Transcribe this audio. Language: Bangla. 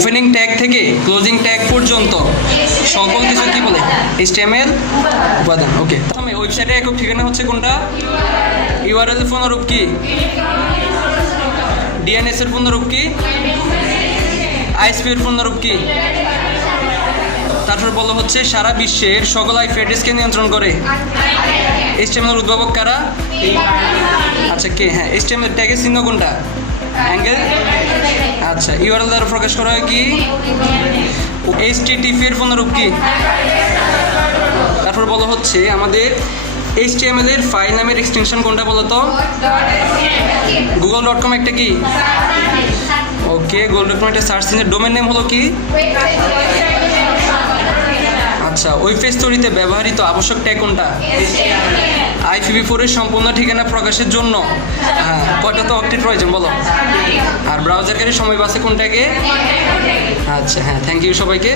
ওপেনিং ট্যাগ থেকে ক্লোজিং ট্যাগ পর্যন্ত সকল কিছু কি বলে HTML উপাদান। ওকে, প্রথমে ওয়েবসাইটের একক ঠিকানা হচ্ছে কোনটা? ইউআরএল এর পুনরূপ কি? ডিএনএস এর পুনরূপ কি? আইএসপি এর পুনরূপ কি? তারপর বলা হচ্ছে সারা বিশ্বের সকল আইপি অ্যাড্রেসকে নিয়ন্ত্রণ করে। HTML এর উদ্ভাবক কারা? আচ্ছা কে? হ্যাঁ, HTML ট্যাগের চিহ্ন কোনটা? অ্যাঙ্গেল। আচ্ছা, ইউআরএল দ্বারা প্রকাশ করা হয় কি? HTTP এর পুনরূপ কি? তারপর বলা হচ্ছে আমাদের HTML এর ফাইল নামের এক্সটেনশন কোনটা বলো তো? google.com একটা কি? ওকে, google.com একটা সার্চ ইঞ্জিন। ডোমেন নেম হলো কি? আচ্ছা, ওয়েব পেজ তৈরিতে ব্যবহৃত আবশ্যক ট্যাগ কোনটা? IPv4 এর সম্পূর্ণ ঠিকানা প্রকাশের জন্য হ্যাঁ কয়টা তো অক্টেট প্রয়োজন বলো? আর ব্রাউজারকারী সময় বাঁচে কোনটাকে? আচ্ছা হ্যাঁ, থ্যাংক ইউ সবাইকে।